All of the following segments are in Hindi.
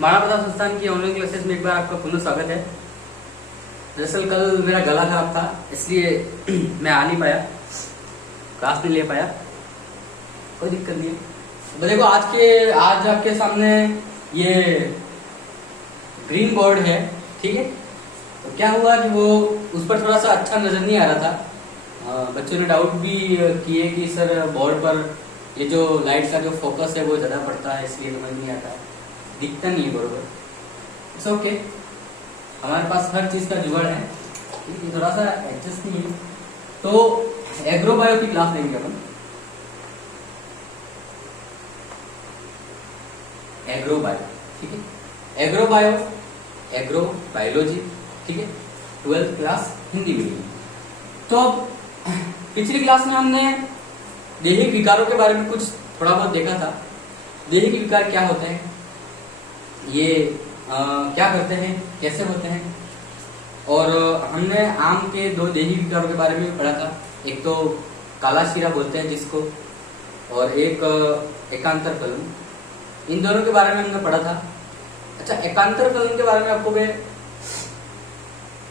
माणा प्रताप संस्थान की ऑनलाइन क्लासेस में एक बार आपका पुनः स्वागत है। दरअसल कल मेरा गला खराब था, इसलिए मैं आ नहीं पाया, क्लास नहीं ले पाया। कोई दिक्कत नहीं है। तो देखो आज आपके सामने ये ग्रीन बोर्ड है, ठीक है। तो क्या हुआ कि वो उस पर थोड़ा सा अच्छा नजर नहीं आ रहा था। बच्चों ने डाउट भी किए कि सर बोर्ड पर ये जो लाइट का जो फोकस है वो ज़्यादा पड़ता है, इसलिए समझ नहीं आता, दिखता नहीं है बरोबर। इट्स ओके, हमारे पास हर चीज़ का जुगाड़ है, ठीक है। थोड़ा सा एडजस्ट नहीं है। तो एग्रोबायो की क्लास लेंगे अपन। एग्रोबायो, ठीक है। एग्रो बायोलॉजी, ठीक है। 12th class Hindi medium. तो अब पिछली क्लास में हमने दैहिक विकारों के बारे में कुछ थोड़ा बहुत देखा था। दैहिक विकार क्या होते हैं, ये क्या करते हैं, कैसे होते हैं, और हमने आम के दो दैहिक विकारों के बारे में पढ़ा था। एक तो काला शीरा बोलते हैं जिसको, और एक एकांतर फलन। इन दोनों के बारे में हमने पढ़ा था। अच्छा, एकांतर फलन के बारे में आपको मैं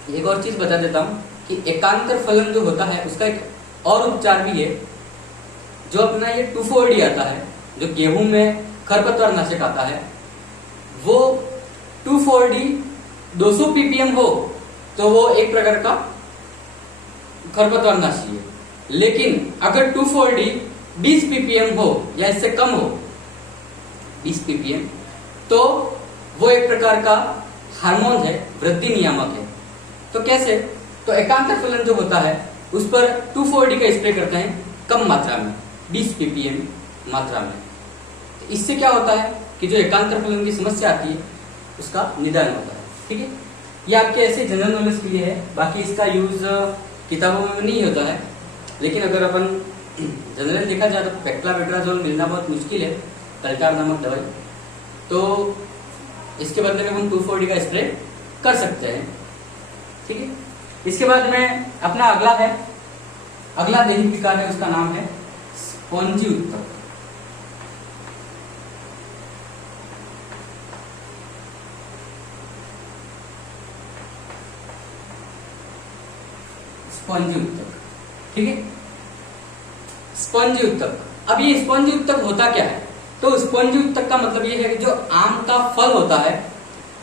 एक और चीज बता देता हूँ कि एकांतर फलन जो होता है उसका एक और उपचार भी है। जो अपना ये 2,4-D आता है, जो गेहूं में खरपतवार नाशक आता है, वो 2,4-D 200 ppm हो तो वो एक प्रकार का खरपतवार नाशी है। लेकिन अगर 2,4-D 20 ppm हो या इससे कम हो, 20 ppm, तो वो एक प्रकार का हार्मोन है, वृद्धि नियामक है। तो कैसे? तो एकांतर फलन जो होता है उस पर 2,4-D का स्प्रे करते हैं कम मात्रा में, 20 ppm मात्रा में। तो इससे क्या होता है कि जो एकांतर फलन की समस्या आती है उसका निदान होता है, ठीक है। ये आपके ऐसे जनरल नॉलेज के लिए है, बाकी इसका यूज किताबों में नहीं होता है। लेकिन अगर अपन जनरल देखा जाए तो पेक्लाबेट्राजोल मिलना बहुत मुश्किल है, कल्टार नामक दवाई। तो इसके बदले में हम 2,4-D का स्प्रे कर सकते हैं, ठीक है। इसके बाद में अपना अगला दैहिक विकार है, उसका नाम है स्पॉन्जी उत्तक। स्पॉन्जी उत्तक, ठीक है। स्पॉन्जी उत्तक, अब ये स्पॉन्जी उत्तक होता क्या है? तो स्पॉन्जी उत्तक का मतलब ये है कि जो आम का फल होता है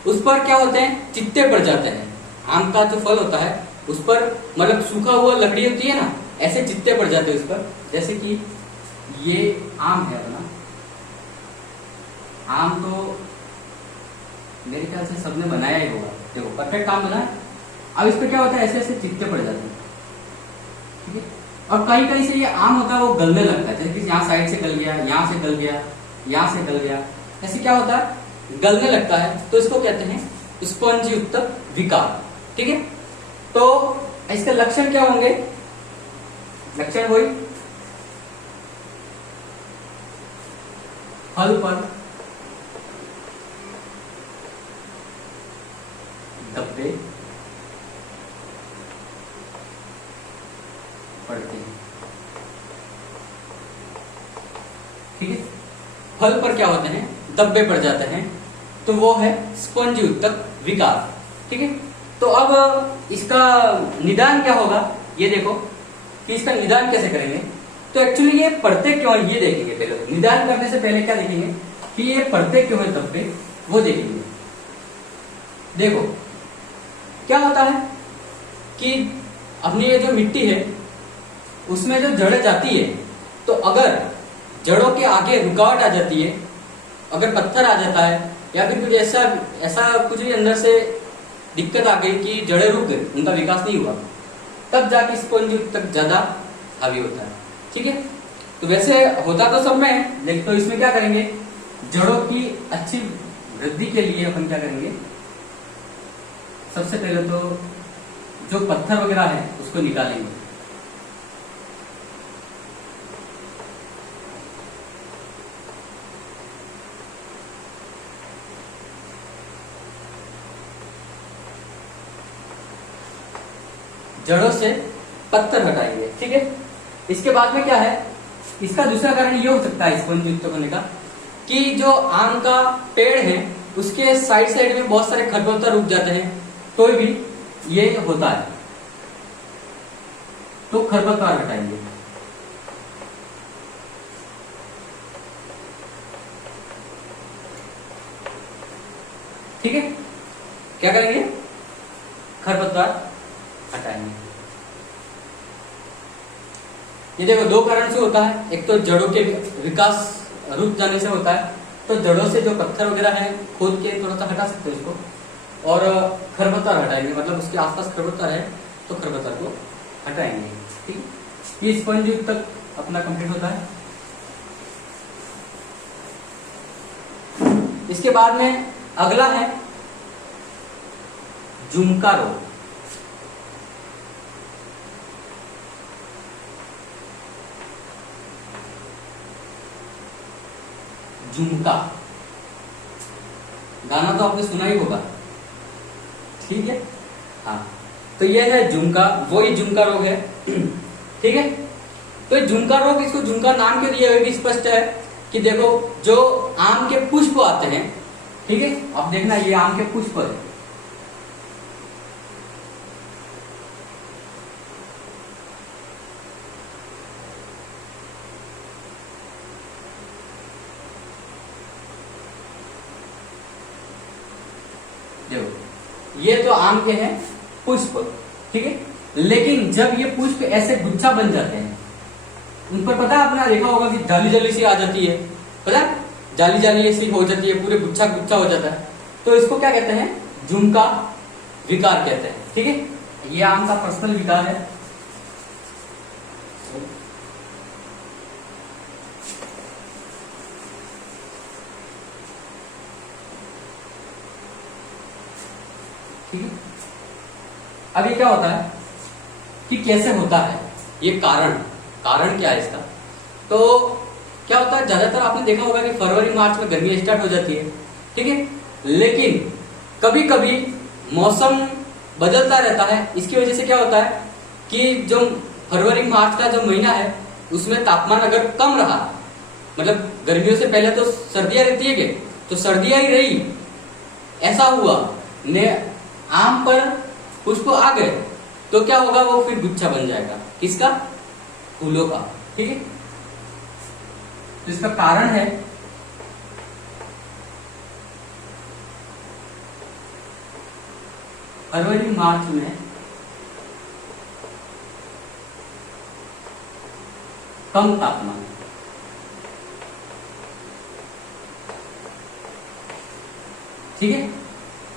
उस पर क्या होते हैं, चित्ते पड़ जाते हैं। आम का जो फल होता है उस पर, मतलब सूखा हुआ लकड़ी होती है ना, ऐसे चित्ते पड़ जाते हैं उस पर। जैसे कि ये आम है अपना, आम तो मेरे ख्याल से सबने बनाया ही होगा, देखो परफेक्ट आम बना है। अब इस पर क्या होता है, ऐसे ऐसे चित्ते पड़ जाते हैं, ठीक है। और कहीं कहीं से ये आम होता है वो गलने लगता है, जैसे कि यहाँ साइड से गल गया, यहाँ से गल गया, यहाँ से गल गया, ऐसे क्या होता है, गलने लगता है। तो इसको कहते हैं स्पॉन्जी उत्तक विकार, ठीक है। तो इसके लक्षण क्या होंगे? लक्षण वही, फल पर धब्बे पड़ते हैं, ठीक है। फल पर क्या होते हैं, धब्बे पड़ जाते हैं, तो वो है स्पॉन्जी उत्तक विकार, ठीक है। तो अब इसका निदान क्या होगा, ये देखो कि इसका निदान कैसे करेंगे। तो एक्चुअली ये पड़ते क्यों है ये देखेंगे पहले। तो निदान करने से पहले क्या देखेंगे कि ये पड़ते क्यों है धब्बे, वो देखेंगे। देखो क्या होता है कि अपनी ये जो मिट्टी है उसमें जो जड़ें जाती है, तो अगर जड़ों के आगे रुकावट आ जाती है, अगर पत्थर आ जाता है या फिर कुछ ऐसा कुछ भी अंदर से दिक्कत आ गई कि जड़ें रुक गई, उनका विकास नहीं हुआ, तब जाके स्पॉन्जी उत्तक ज्यादा हावी होता है, ठीक है। तो वैसे होता तो सब में, लेकिन तो इसमें क्या करेंगे, जड़ों की अच्छी वृद्धि के लिए अपन क्या करेंगे, सबसे पहले तो जो पत्थर वगैरह है उसको निकालेंगे। जड़ों से पत्थर हटाएंगे, ठीक है। इसके बाद में क्या है, इसका दूसरा कारण ये हो सकता है स्पंज युक्त होने का कि जो आम का पेड़ है उसके साइड साइड में बहुत सारे खरपतवार उग जाते हैं तो भी ये होता है, तो खरपतवार हटाएंगे। ठीक है, क्या करेंगे? खरपतवार हटाएंगे। ये देखो दो कारण से होता है, एक तो जड़ों के विकास रुक जाने से होता है, तो जड़ों से जो पत्थर वगैरह है खोद के थोड़ा सा हटा सकते हो इसको, और खरपतवार हटाएंगे, मतलब उसके आसपास खरपतवार है तो खरपतवार को हटाएंगे। ठीक है, ये स्पंज युग तक अपना कंप्लीट होता है। इसके बाद में अगला है झुमका रोग। झुमका गाना तो आपने सुना ही होगा, ठीक है। हाँ, तो ये है झुमका, वही झुमका रोग है। ठीक है, तो झुमका रोग, इसको झुमका नाम क्यों दिया हुआ स्पष्ट है कि देखो जो आम के पुष्प आते हैं, ठीक है, अब देखना ये आम के पुष्प है, देखो ये तो आम के हैं पुष्प, ठीक है, लेकिन जब ये पुष्प ऐसे गुच्छा बन जाते हैं, उन पर पता है, आपने देखा होगा कि जाली जाली सी आ जाती है, पता है, जाली जाली ऐसी हो जाती है, पूरे गुच्छा गुच्छा हो जाता है, तो इसको क्या कहते हैं? झुमका विकार कहते हैं। ठीक है, ये आम का पर्सनल विकार है। ठीक है, अब ये क्या होता है कि कैसे होता है, ये कारण क्या है इसका? तो क्या होता है, ज्यादातर आपने देखा होगा कि फरवरी मार्च में गर्मी स्टार्ट हो जाती है, ठीक है, लेकिन कभी कभी मौसम बदलता रहता है। इसकी वजह से क्या होता है कि जो फरवरी मार्च का जो महीना है उसमें तापमान अगर कम रहा, मतलब गर्मियों से पहले तो सर्दियां रहती है, तो सर्दियां ही रही, ऐसा हुआ ने आम पर पुष्प आ गए, तो क्या होगा, वो फिर गुच्छा बन जाएगा, किसका? फूलों का। ठीक है, तो इसका कारण है फरवरी मार्च में कम तापमान। ठीक है,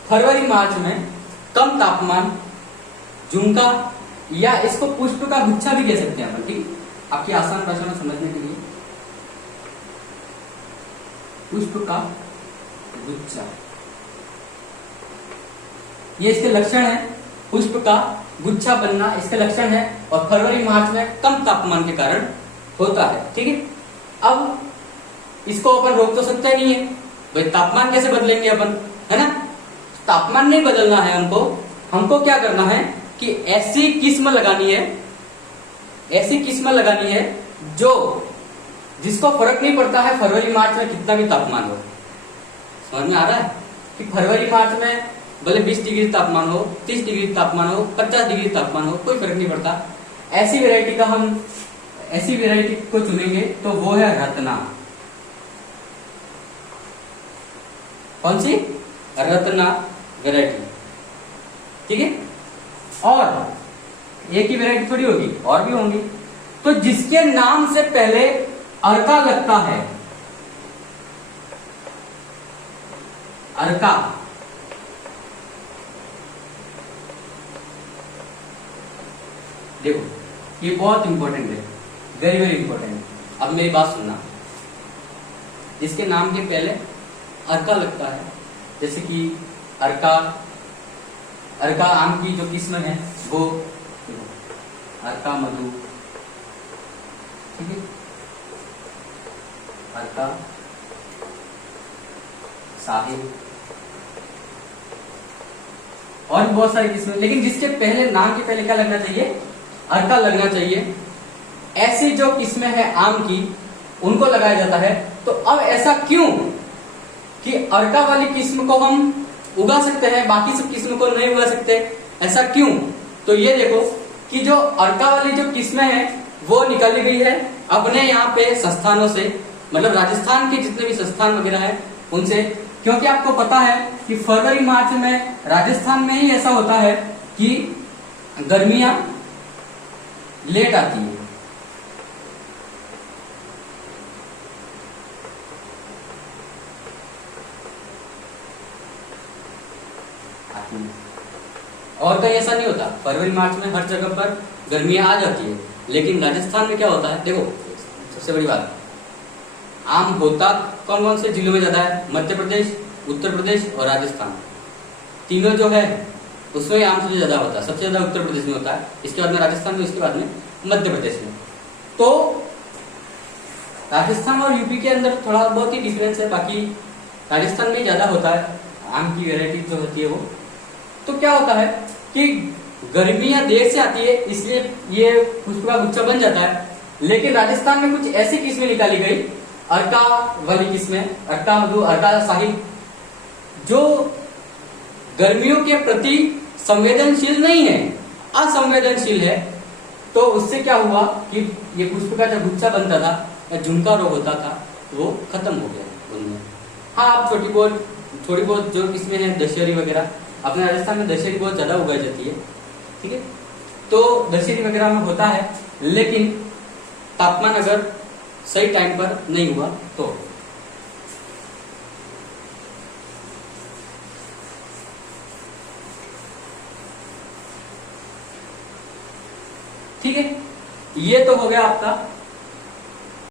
फरवरी मार्च में कम तापमान, झुमका, या इसको पुष्प का गुच्छा भी कह सकते हैं अपन, ठीक, आपकी आसान भाषा में समझने के लिए, पुष्प का गुच्छा, ये इसके लक्षण है, पुष्प का गुच्छा बनना इसके लक्षण है, और फरवरी मार्च में कम तापमान के कारण होता है। ठीक है, अब इसको अपन रोक तो सकते नहीं है भाई, तापमान कैसे बदलेंगे अपन, है ना? तापमान नहीं बदलना है हमको क्या करना है कि ऐसी किस्म लगानी है जो जिसको फर्क नहीं पड़ता है फरवरी मार्च में कितना भी तापमान हो। समझ में आ रहा है कि फरवरी मार्च में भले 20 डिग्री तापमान हो, 30 डिग्री तापमान हो, 50 डिग्री तापमान हो, कोई फर्क नहीं पड़ता। ऐसी वैरायटी को चुनेंगे तो वो है रत्ना। कौन सी? रत्ना वैरायटी। ठीक है, और एक ही वैरायटी थोड़ी होगी, और भी होंगी। तो जिसके नाम से पहले अर्का लगता है, अर्का, देखो ये बहुत इंपॉर्टेंट है, वेरी वेरी इंपॉर्टेंट। अब मेरी बात सुनना, जिसके नाम के पहले अर्का लगता है, जैसे कि अर्का आम की जो किस्म है वो अर्का मधु, ठीक है, अर्का साहिब, और बहुत सारी किस्में, लेकिन जिसके पहले नाम के पहले क्या लगना चाहिए? अर्का लगना चाहिए। ऐसी जो किस्में हैं आम की, उनको लगाया जाता है। तो अब ऐसा क्यों कि अर्का वाली किस्म को हम उगा सकते हैं, बाकी सब किस्म को नहीं उगा सकते, ऐसा क्यों? तो ये देखो कि जो अर्का वाली जो किस्में हैं वो निकल गई है अपने यहाँ पे संस्थानों से, मतलब राजस्थान के जितने भी संस्थान वगैरह है उनसे, क्योंकि आपको पता है कि फरवरी मार्च में राजस्थान में ही ऐसा होता है कि गर्मियां लेट आती है। और कहीं ऐसा नहीं होता, फरवरी मार्च में हर जगह पर गर्मियां आ जाती है, लेकिन राजस्थान में क्या होता है? देखो सबसे बड़ी बात, आम होता कौन कौन से जिलों में ज्यादा है? मध्य प्रदेश, उत्तर प्रदेश और राजस्थान, तीनों जो है उसमें आम सबसे ज्यादा होता है। सबसे ज्यादा उत्तर प्रदेश में होता है, इसके बाद में राजस्थान में, इसके बाद में मध्य प्रदेश में। तो राजस्थान और यूपी के अंदर थोड़ा बहुत ही डिफरेंस है, बाकी राजस्थान में ज्यादा होता है आम की वेरायटी जो होती है वो। तो क्या होता है कि गर्मियां देर से आती है, इसलिए ये पुष्प का गुच्छा बन जाता है, लेकिन राजस्थान में कुछ ऐसी किस्में निकाली गई, अर्का वाली किस्में, अर्का मधु, अर्का साहिब, जो गर्मियों के प्रति संवेदनशील नहीं है, असंवेदनशील है। तो उससे क्या हुआ कि ये पुष्प का जो गुच्छा बनता था या झुमका रोग होता था वो खत्म हो गया उनमें। हाँ, आप थोड़ी बहुत जो किस्में हैं दशहरी वगैरह, अपने राजस्थान में दशहरी बहुत ज्यादा उगाई जाती है, ठीक है, तो दशहरी वगैरह में होता है, लेकिन तापमान अगर सही टाइम पर नहीं हुआ तो। ठीक है, ये तो हो गया आपका